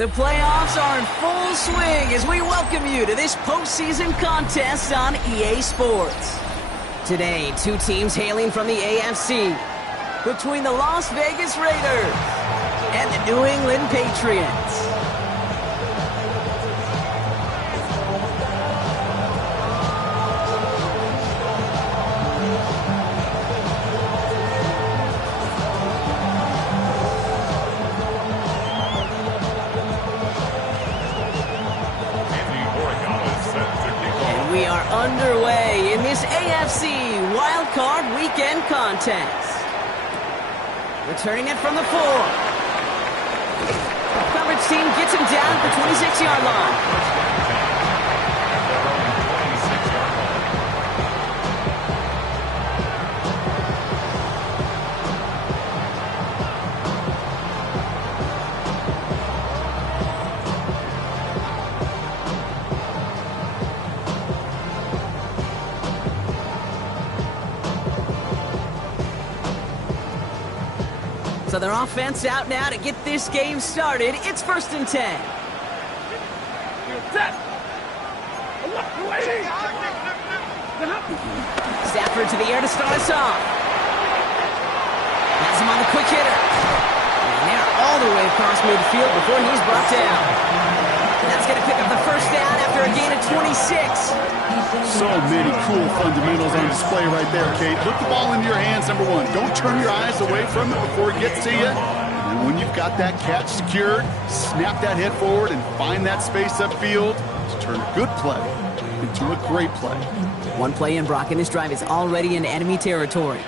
The playoffs are in full swing as we welcome you to this postseason contest on EA Sports. Today, two teams hailing from the AFC, between the Las Vegas Raiders and the New England Patriots. We are underway in this AFC Wildcard Weekend contest. Returning it from the 4. The coverage team gets him down at the 26-yard line. So their offense out now to get this game started. It's 1st and 10. Stafford to the air to start us off. Has him on the quick hitter. And they're all the way across midfield before he's brought down. And that's going to pick up the first down after a gain of 26. So many cool fundamentals on display right there, Kate. Put the ball into your hands, number one. Don't turn your eyes away from it before it gets to you. And when you've got that catch secured, snap that head forward and find that space upfield to turn a good play into a great play. One play in, Brock, and this drive is already in enemy territory.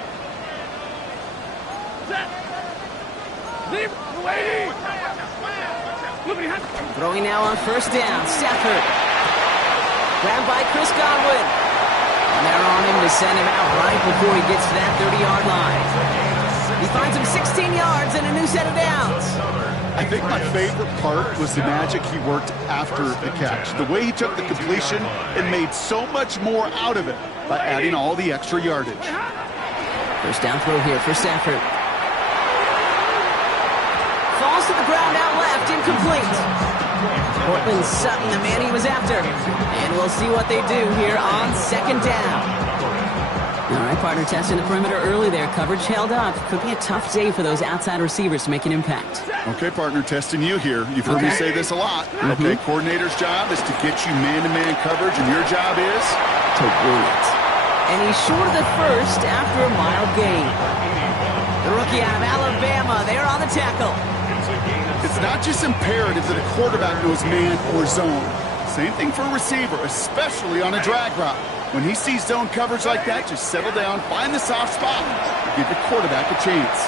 Throwing now on first down, Stafford. Grabbed by Chris Godwin. And they're on him to send him out right before he gets to that 30-yard line. He finds him 16 yards and a new set of downs. I think my favorite part was the magic he worked after the catch. The way he took the completion and made so much more out of it by adding all the extra yardage. First down throw here for Stafford. Falls to the ground out left, incomplete. Portland Sutton, the man he was after. And we'll see what they do here on 2nd down. All right, partner, testing the perimeter early there. Coverage held up. Could be a tough day for those outside receivers to make an impact. Okay, partner, testing you here. You've heard me say this a lot. Okay, coordinator's job is to get you man-to-man coverage, and your job is to win it. And he's short of the first after a mile gain. The rookie out of Alabama, they're on the tackle. It's not just imperative that a quarterback knows man or zone. Same thing for a receiver, especially on a drag route. When he sees zone coverage like that, just settle down, find the soft spot, and give your quarterback a chance.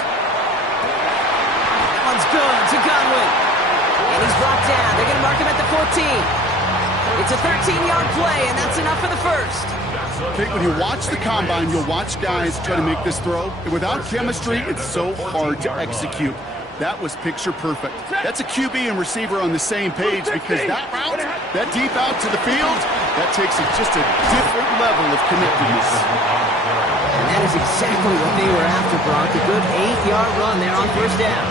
That one's good to Godwin. And he's brought down. They're going to mark him at the 14. It's a 13-yard play, and that's enough for the first. Okay, when you watch the combine, you'll watch guys try to make this throw. And without chemistry, it's so hard to execute. That was picture perfect. That's a QB and receiver on the same page because that route, that deep out to the field, that takes it just a different level of connectedness. And that is exactly what they were after, Brock. A good 8-yard run there on first down.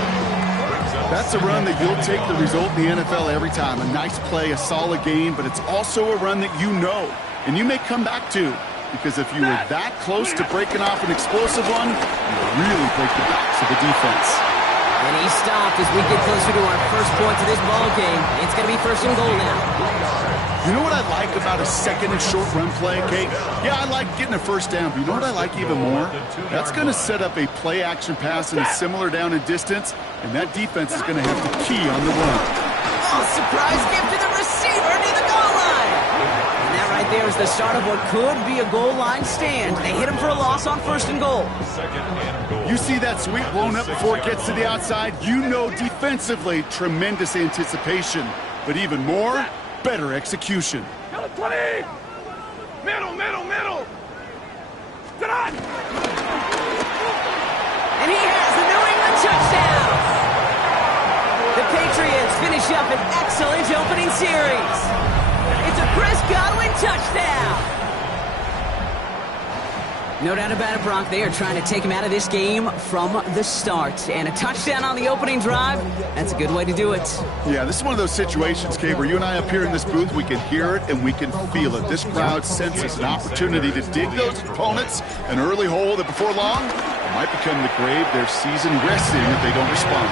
That's a run that you'll take the result in the NFL every time. A nice play, a solid game, but it's also a run that you know and you may come back to. Because if you were that close to breaking off an explosive one, you really break the backs of the defense. And he's stopped as we get closer to our first point of this ball game. It's going to be 1st and goal now. You know what I like about a second and short run play, Kate? Yeah, I like getting a first down, but you know what I like even more? That's going to set up a play action pass in a similar down and distance, and that defense is going to have the key on the run. Oh, surprise gift to the receiver near the goal line. And that right there is the start of what could be a goal line stand. They hit him for a loss on 1st and goal. You see that sweep blown up before it gets to the outside, you know defensively, tremendous anticipation. But even more, better execution. 20! Middle! Get on! And he has the New England touchdown! The Patriots finish up an excellent opening series. It's a Chris Godwin touchdown! No doubt about it, Brock. They are trying to take him out of this game from the start. And a touchdown on the opening drive, that's a good way to do it. Yeah, this is one of those situations, Kay, where you and I up here in this booth, we can hear it and we can feel it. This crowd senses an opportunity to dig those opponents an early hole that before long might become the grave their season rests in if they don't respond.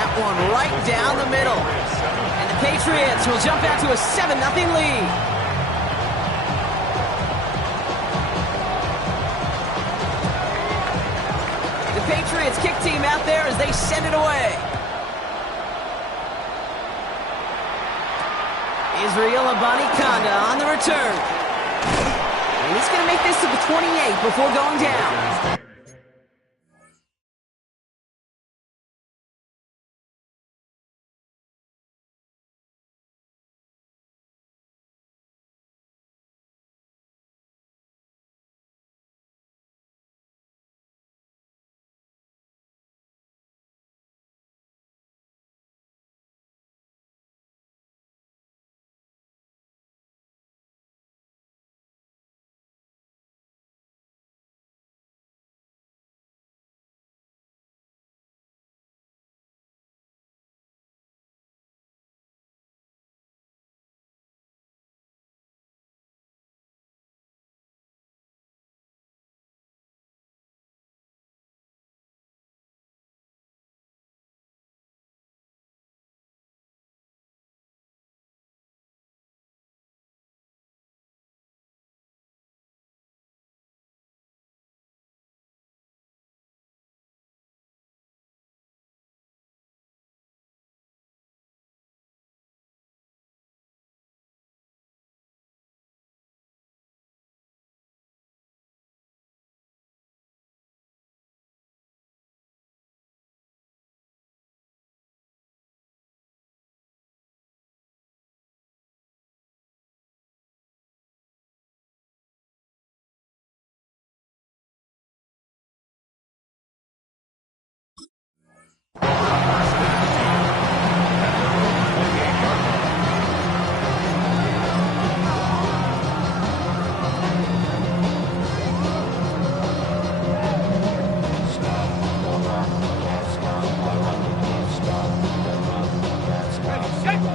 That one right down the middle. And the Patriots will jump out to a 7-0 lead. Patriots kick team out there as they send it away. Israel Abanikanda on the return. And he's going to make this to the 28 before going down.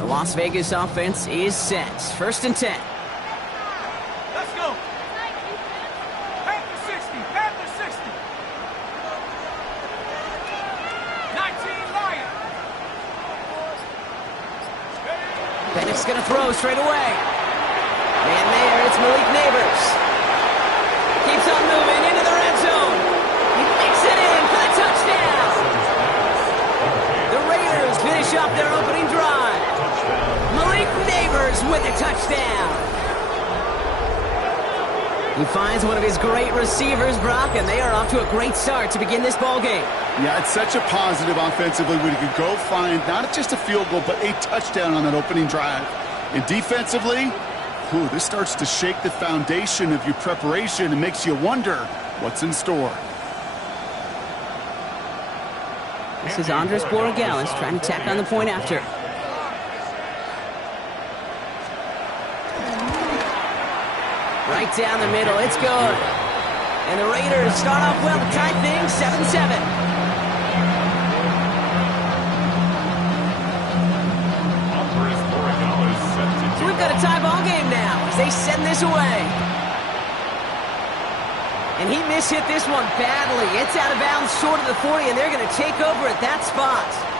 Las Vegas offense is set. 1st and 10. Let's go. Half the 60. Half the 60. 19 Lion. Bennett's going to throw straight away. Man there, it's Malik Neighbors. Keeps on moving into the red zone. He makes it in for the touchdown. The Raiders finish up their opening drive. Malik Neighbors with a touchdown. He finds one of his great receivers, Brock, and they are off to a great start to begin this ball game. Yeah, it's such a positive offensively when you can go find not just a field goal, but a touchdown on that opening drive. And defensively, this starts to shake the foundation of your preparation and makes you wonder what's in store. This is Andres Borregales trying to tack on the point after. Right down the middle, it's good. And the Raiders start off well to tie things 7-7. So we've got a tie ball game now as they send this away. And he mishit this one badly. It's out of bounds short of the 40, and they're going to take over at that spot.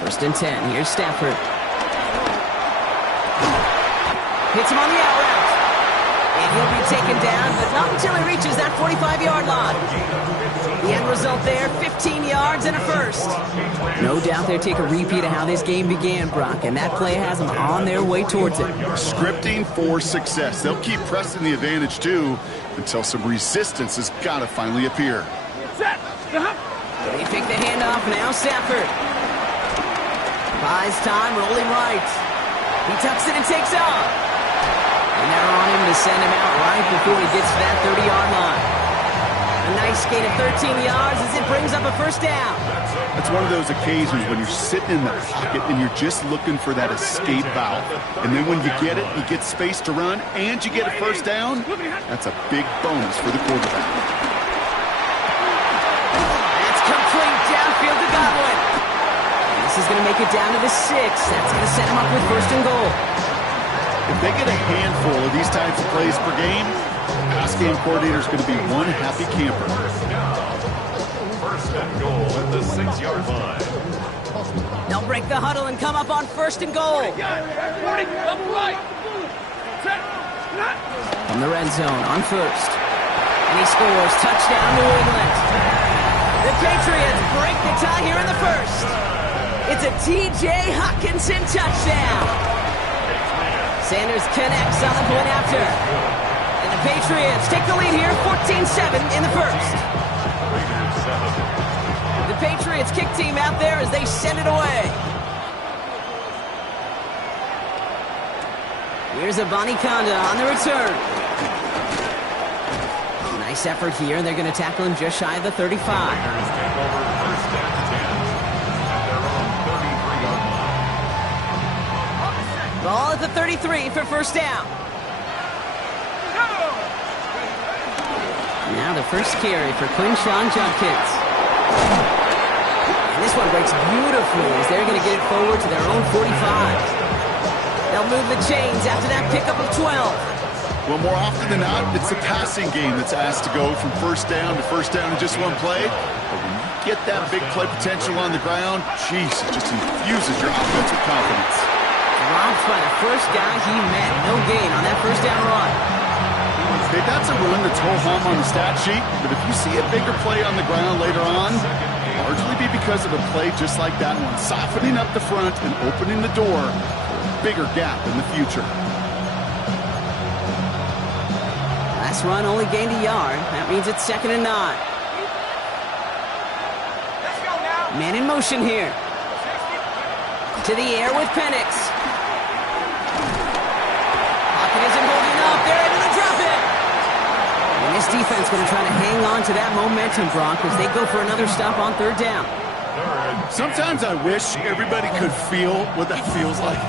First and 10. Here's Stafford. Hits him on the out route. And he'll be taken down, but not until he reaches that 45-yard line. The end result there, 15 yards and a first. No doubt they'll take a repeat of how this game began, Brock, and that play has them on their way towards it. Scripting for success. They'll keep pressing the advantage, too, until some resistance has got to finally appear. Set. They pick the handoff. Now Stafford. Buys time, rolling right. He tucks it and takes off. And they're on him to send him out right before he gets to that 30-yard line. A nice gain of 13 yards as it brings up a first down. That's one of those occasions when you're sitting in the pocket and you're just looking for that escape valve. And then when you get it, you get space to run, and you get a first down. That's a big bonus for the quarterback. That's complete downfield to Godwin. This is going to make it down to the 6. That's going to set him up with first and goal. If they get a handful of these types of plays per game, pass game coordinator is going to be one happy camper. First and goal at the 6-yard line. They'll break the huddle and come up on first and goal. From the red zone on first. And he scores. Touchdown, New England. The Patriots break the tie here in the first. It's a T.J. Hockenson touchdown. Sanders connects on the point after. And the Patriots take the lead here, 14-7 in the first. The Patriots kick team out there as they send it away. Here's a Conda on the return. Nice effort here. They're going to tackle him just shy of the 35. Ball at the 33 for first down. Now the first carry for Quinshawn Judkins. And this one breaks beautifully as they're going to get it forward to their own 45. They'll move the chains after that pickup of 12. Well, more often than not, it's the passing game that's asked to go from first down to first down in just one play. But when you get that big play potential on the ground, jeez, it just infuses your offense with confidence. Dropped by the first guy he met. No gain on that first down run. Okay, that's a run that's ho-hum on the stat sheet, but if you see a bigger play on the ground later on, it'll largely be because of a play just like that one, softening up the front and opening the door for a bigger gap in the future. Last run only gained a yard. That means it's 2nd and 9. Man in motion here. To the air with Penix. Pocket isn't holding up. They're able to drop it. And this defense going to try to hang on to that momentum, Brock, as they go for another stop on 3rd down. Sometimes I wish everybody could feel what that feels like.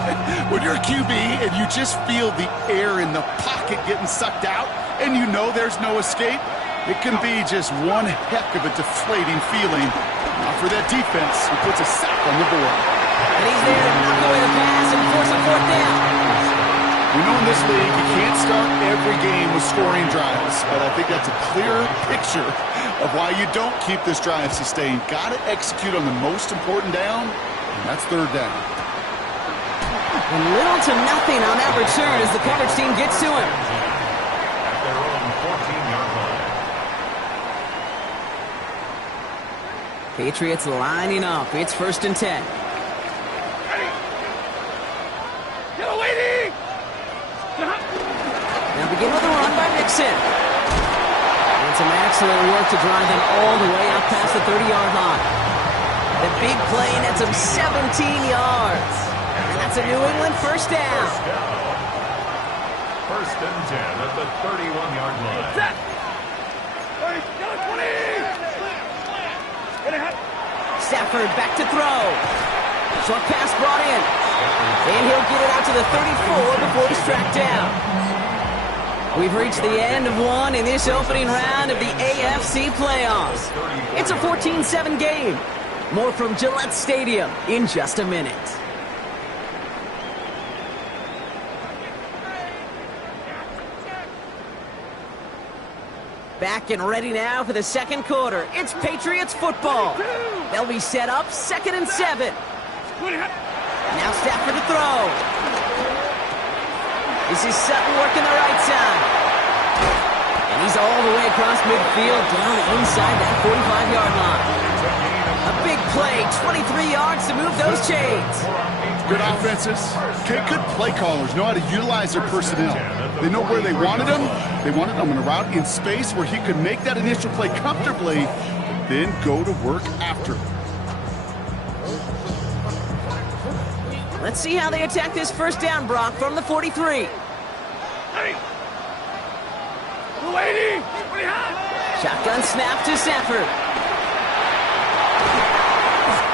When you're a QB and you just feel the air in the pocket getting sucked out and you know there's no escape, it can be just one heck of a deflating feeling. Now for that defense, who puts a sack on the board. And he's there to knock away the pass and force a 4th down. We know in this league you can't start every game with scoring drives, but I think that's a clear picture of why you don't keep this drive sustained. Got to execute on the most important down, and that's 3rd down. And little to nothing on that return as the coverage team gets to him. At their own 14-yard line. Patriots lining up. It's 1st and 10. Now begin with a run by Mixon. And some excellent work to drive them all the way up past the 30-yard line. The big play nets him 17 yards. And that's a New England first down. 1st and 10 at the 31-yard line. Stafford back to throw. Short pass brought in. And he'll get it out to the 34 before he's tracked down. We've reached the end of one in this opening round of the AFC playoffs. It's a 14-7 game. More from Gillette Stadium in just a minute. Back and ready now for the second quarter. It's Patriots football. They'll be set up 2nd and 7. Now Stafford to throw. This is Sutton working the right side. And he's all the way across midfield down inside that 45-yard line. A big play, 23 yards to move those chains. Good offenses. Okay, good play callers know how to utilize their personnel. They know where they wanted him. They wanted him in a route in space where he could make that initial play comfortably. then go to work after. Let's see how they attack this first down, Brock, from the 43. Shotgun snap to Stafford.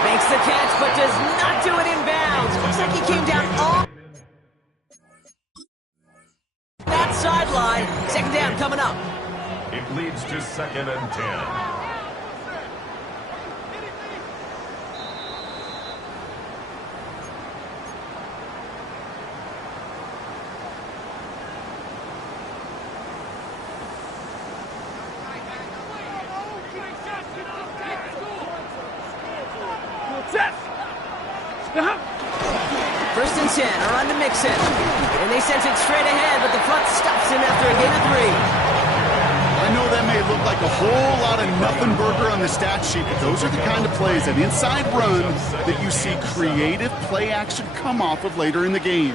Makes the catch, but does not do it in bounds. Looks like he came down all that sideline. Second down coming up. It leads to 2nd and 10. First and 10, a run to Mixon. And they sent it straight ahead, but the front stops him after a gain of 3. I know that may look like a whole lot of nothing burger on the stat sheet, but those are the kind of plays, an inside run, that you see creative play action come off of later in the game.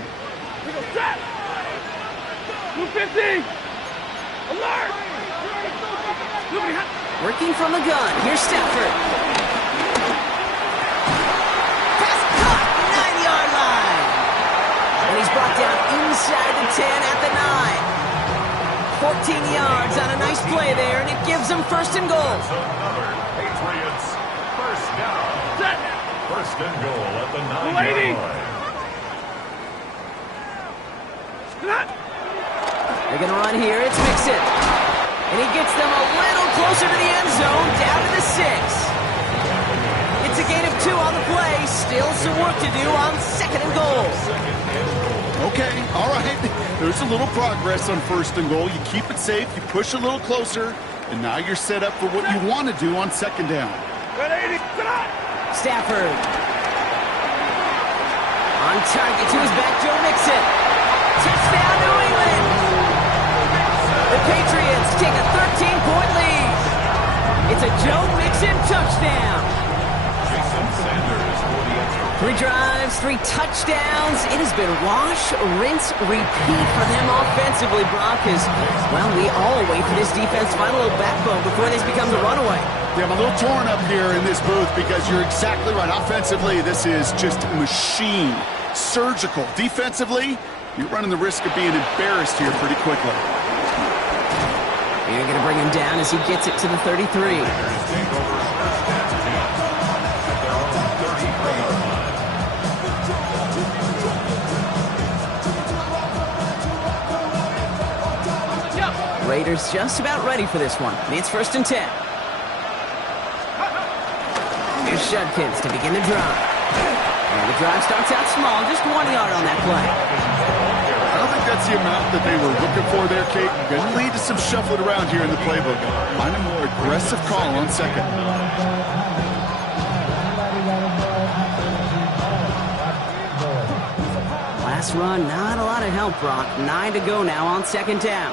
250! Alert! Working from the gun, here's Stafford. He's brought down inside the 10 at the 9. 14 yards on a nice play there, and it gives them first and goal. Patriots, first down. First and goal at the 9-yard line. They're going to run here. It's Mixon. And he gets them a little closer to the end zone, down to the 6. It's a gain of 2 on the play. Still some work to do on second and goal. Okay, all right. There's a little progress on first and goal. You keep it safe, you push a little closer, and now you're set up for what you want to do on second down. Stafford. On target to his back, Joe Mixon. Touchdown, New England. The Patriots take a 13-point lead. It's a Joe Mixon touchdown. 3 drives, 3 touchdowns. It has been wash, rinse, repeat for them offensively, Brock, as, well, we all wait for this defense to find a little backbone before this becomes a runaway. Yeah, I'm a little torn up here in this booth because you're exactly right. Offensively, this is just machine, surgical. Defensively, you're running the risk of being embarrassed here pretty quickly. You're going to bring him down as he gets it to the 33. Raiders just about ready for this one. It's first and 10. Here's Judkins to begin the drive. And the drive starts out small, just 1 yard on that play. I don't think that's the amount that they were looking for there, Kate. Going to lead to some shuffling around here in the playbook. Find a more aggressive call on second. Last run, not a lot of help, Brock. 9 to go now on second down.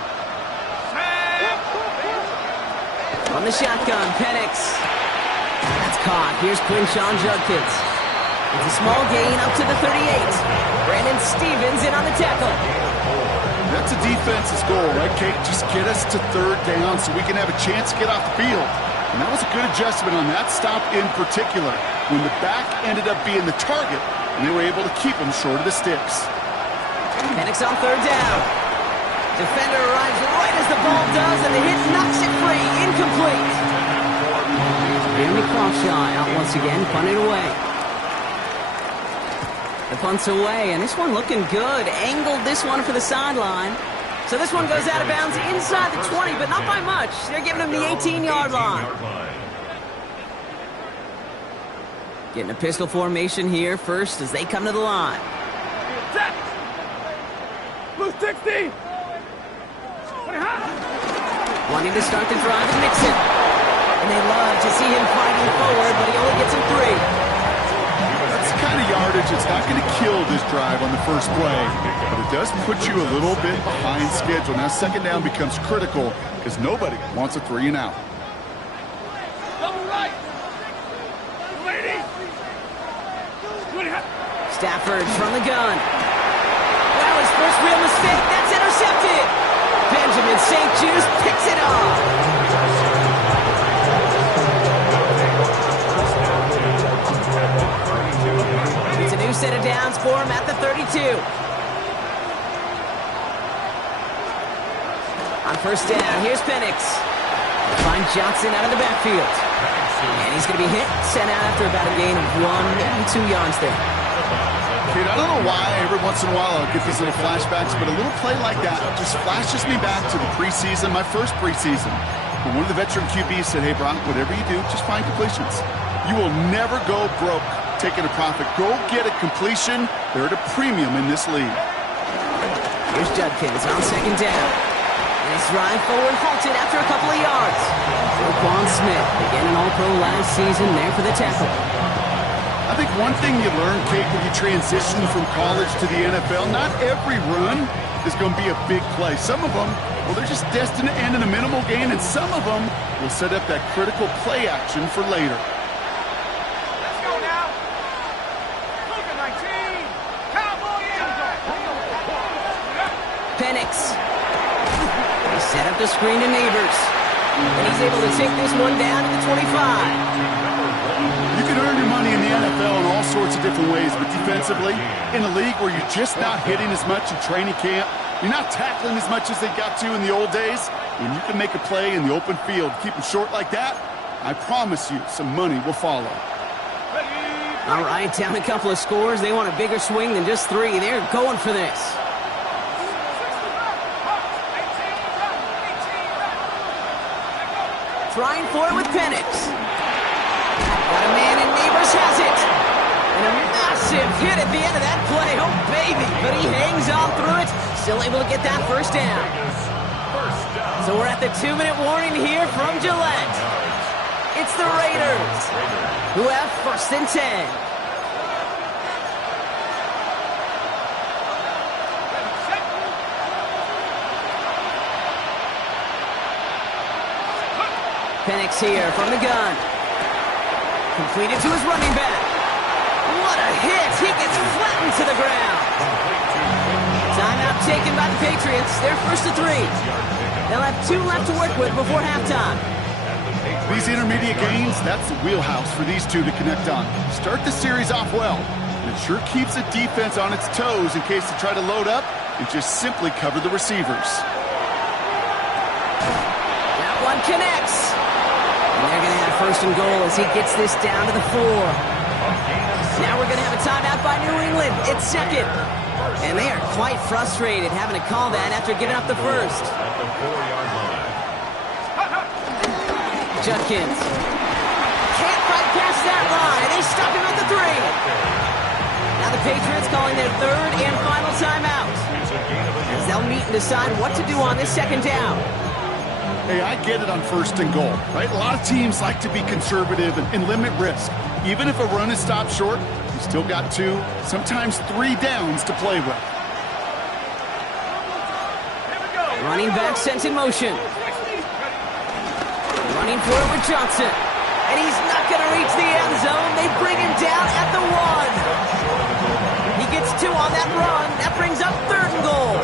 On the shotgun, Penix. That's caught. Here's Quinshawn Judkins. It's a small gain up to the 38. Brandon Stevens in on the tackle. That's a defense's goal, right, Kate? Just get us to third down so we can have a chance to get off the field. And that was a good adjustment on that stop in particular, when the back ended up being the target, and they were able to keep him short of the sticks. Penix on third down. Defender arrives right as the ball does, and the hit knocks it free. Incomplete. Jeremy Crawshaw out once again, punted away. The punt's away, and this one looking good. Angled this one for the sideline. So this one goes out of bounds inside the 20, but not by much. They're giving him the 18-yard line. Getting a pistol formation here first as they come to the line. Blue 60! Wanting to start the drive and Mixon. And they love to see him fighting forward, but he only gets him 3. That's the kind of yardage that's not going to kill this drive on the first play, but it does put you a little bit behind schedule. Now second down becomes critical because nobody wants a 3 and out. Stafford from the gun. Wow, his first real mistake. That's intercepted. Benjamin St. Juice picks it off. set of downs for him at the 32. On first down, here's Penix. Find Johnson out of the backfield. And he's going to be hit, sent out after about a gain of 1 and 2 yards there. Kid, I don't know why every once in a while I'll get these little flashbacks, but a little play like that just flashes me back to the preseason, my first preseason. When one of the veteran QBs said, hey, Brock, whatever you do, just find completions. You will never go broke taking a profit. Go get a completion. They're at a premium in this league. Here's Judkins on second down. And his drive forward halted after a couple of yards. Roquan Smith began an All-Pro last season there for the tackle. I think one thing you learn, Kate, when you transition from college to the NFL, not every run is going to be a big play. Some of them, well, they're just destined to end in a minimal gain, and some of them will set up that critical play action for later. Let's go now. Look at 19. Cowboy Penix. They set up the screen to Neighbors. And he's able to take this one down to the 25. You can earn your money in the NFL in all sorts of different ways, but defensively, in a league where you're just not hitting as much in training camp, you're not tackling as much as they got to in the old days, when you can make a play in the open field, keep them short like that, I promise you some money will follow. All right, down a couple of scores. They want a bigger swing than just 3. They're going for this. Trying for it with Penix. Got a man and Neighbors has it. And a massive hit at the end of that play. Oh, baby. But he hangs on through it. Still able to get that first down. So we're at the 2-minute warning here from Gillette. It's the Raiders who have first and 10. Penix here from the gun. Completed to his running back. What a hit! He gets flattened to the ground. Timeout taken by the Patriots. They're first to 3. They'll have 2 left to work with before halftime. These intermediate gains, that's the wheelhouse for these two to connect on. Start the series off well. It sure keeps the defense on its toes in case they try to load up and just simply cover the receivers. That one connects. And they're going to have first and goal as he gets this down to the 4. Now we're going to have a timeout by New England. It's second. And they are quite frustrated having to call that after giving up the first. At the 4-yard line. Judkins. Can't fight past that line. They stop him at the 3. Now the Patriots calling their 3rd and final timeout. As they'll meet and decide what to do on this second down. Hey, I get it on first and goal, right? A lot of teams like to be conservative and limit risk. Even if a run is stopped short, you still got 2, sometimes 3 downs to play with. Running back sent in motion. Running for it with Johnson. And he's not going to reach the end zone. They bring him down at the 1. He gets 2 on that run. That brings up 3rd and goal.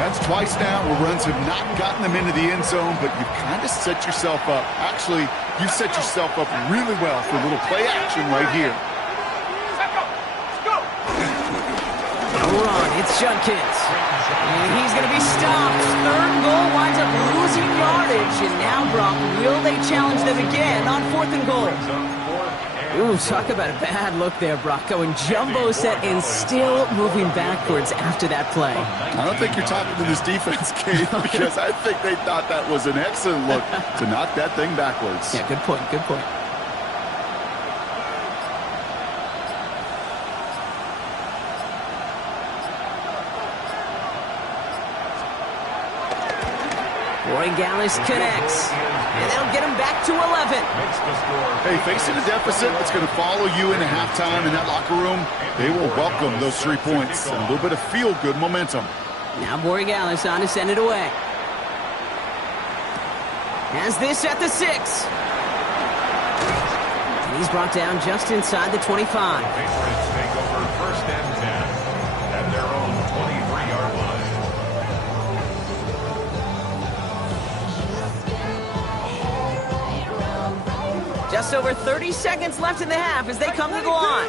That's twice now where runs have not gotten them into the end zone, but you've kind of set yourself up. Actually, you've set yourself up really well for a little play action right here. No run. It's Judkins. And he's going to be stopped. 3rd and goal winds up losing yardage. And now, Brock, will they challenge them again on 4th and goal? Ooh, talk about a bad look there, Brock. Going jumbo set and still moving backwards after that play. I don't think you're talking to this defense, Kate, because I think they thought that was an excellent look to knock that thing backwards. Yeah, good point, good point. Gallis connects, and they'll get him back to 11. Hey, facing a deficit that's going to follow you into halftime in that locker room, they will welcome those 3 points and a little bit of feel-good momentum. Now Gallis on to send it away. Has this at the 6. And he's brought down just inside the 25. Patriots take over first and 10 at their own 23-yard line. Just over 30 seconds left in the half as they come to the line.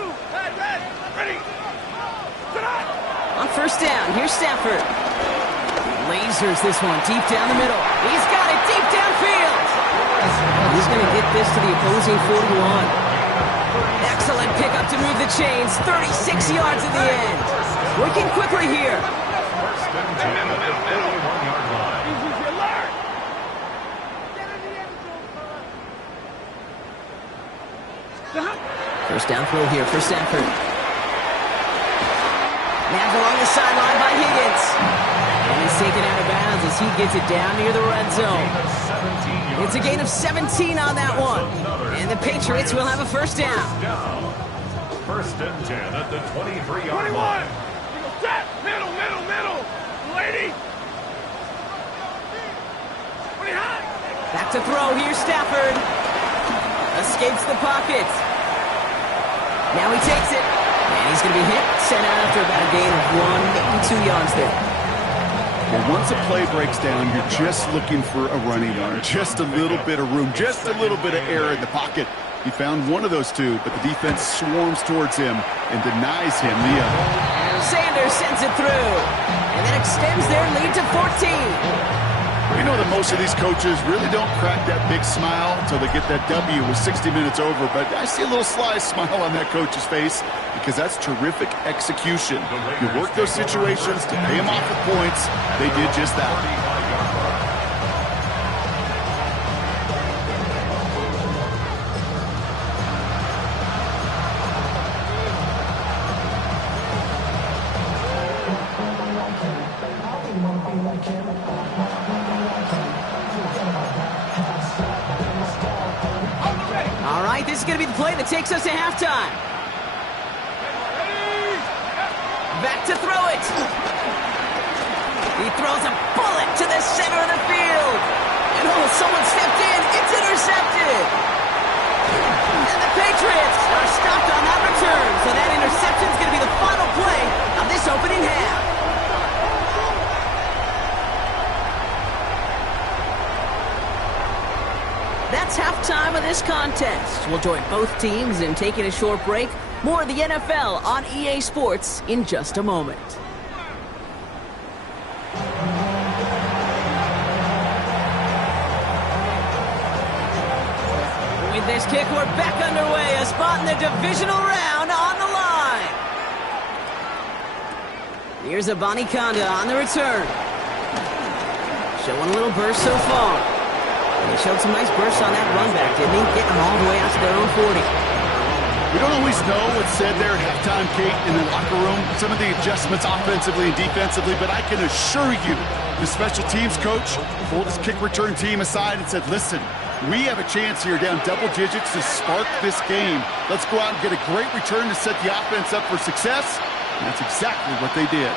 first down. Here's Stafford. Lasers this one deep down the middle. He's got it deep downfield. He's going to get this to the opposing 41. Excellent pickup to move the chains. 36 yards at the end. Working quickly here. First and 10 at the 41-yard line. First down throw here for Stafford. Nabbed along the sideline by Higgins. And he's taken out of bounds as he gets it down near the red zone. It's a gain of 17 on that one. And the Patriots will have a first down. First and 10 at the 23-yard line. Set! Middle! Lady! Back to throw. Here's Stafford. Escapes the pocket. Now he takes it. And he's going to be hit. Sent out after about a gain of 1, maybe 2 yards there. Well, once a play breaks down, you're just looking for a running one. Just a little bit of room. Just a little bit of air in the pocket. He found one of those two, but the defense swarms towards him and denies him the other. Sanders sends it through. And that extends their lead to 14. We know that most of these coaches really don't crack that big smile until they get that W with 60 minutes over, but I see a little sly smile on that coach's face because that's terrific execution. You work those situations to pay them off with points. They did just that. All right, this is going to be the play that takes us to halftime. Back to throw it. He throws a bullet to the center of the field. And oh, someone stepped in. It's intercepted. And the Patriots are stopped on that return. So that interception is going to be the final play of this opening half. That's halftime of this contest. We'll join both teams in taking a short break. More of the NFL on EA Sports in just a moment. With this kick, we're back underway. A spot in the divisional round on the line. Here's Abanikanda on the return. Showing a little burst so far. He showed some nice bursts on that run back, didn't he? Getting them all the way out to their own 40. We don't always know what's said there at halftime, Kate, in the locker room. Some of the adjustments offensively and defensively, but I can assure you the special teams coach pulled his kick return team aside and said, listen, we have a chance here down double digits to spark this game. Let's go out and get a great return to set the offense up for success. And that's exactly what they did.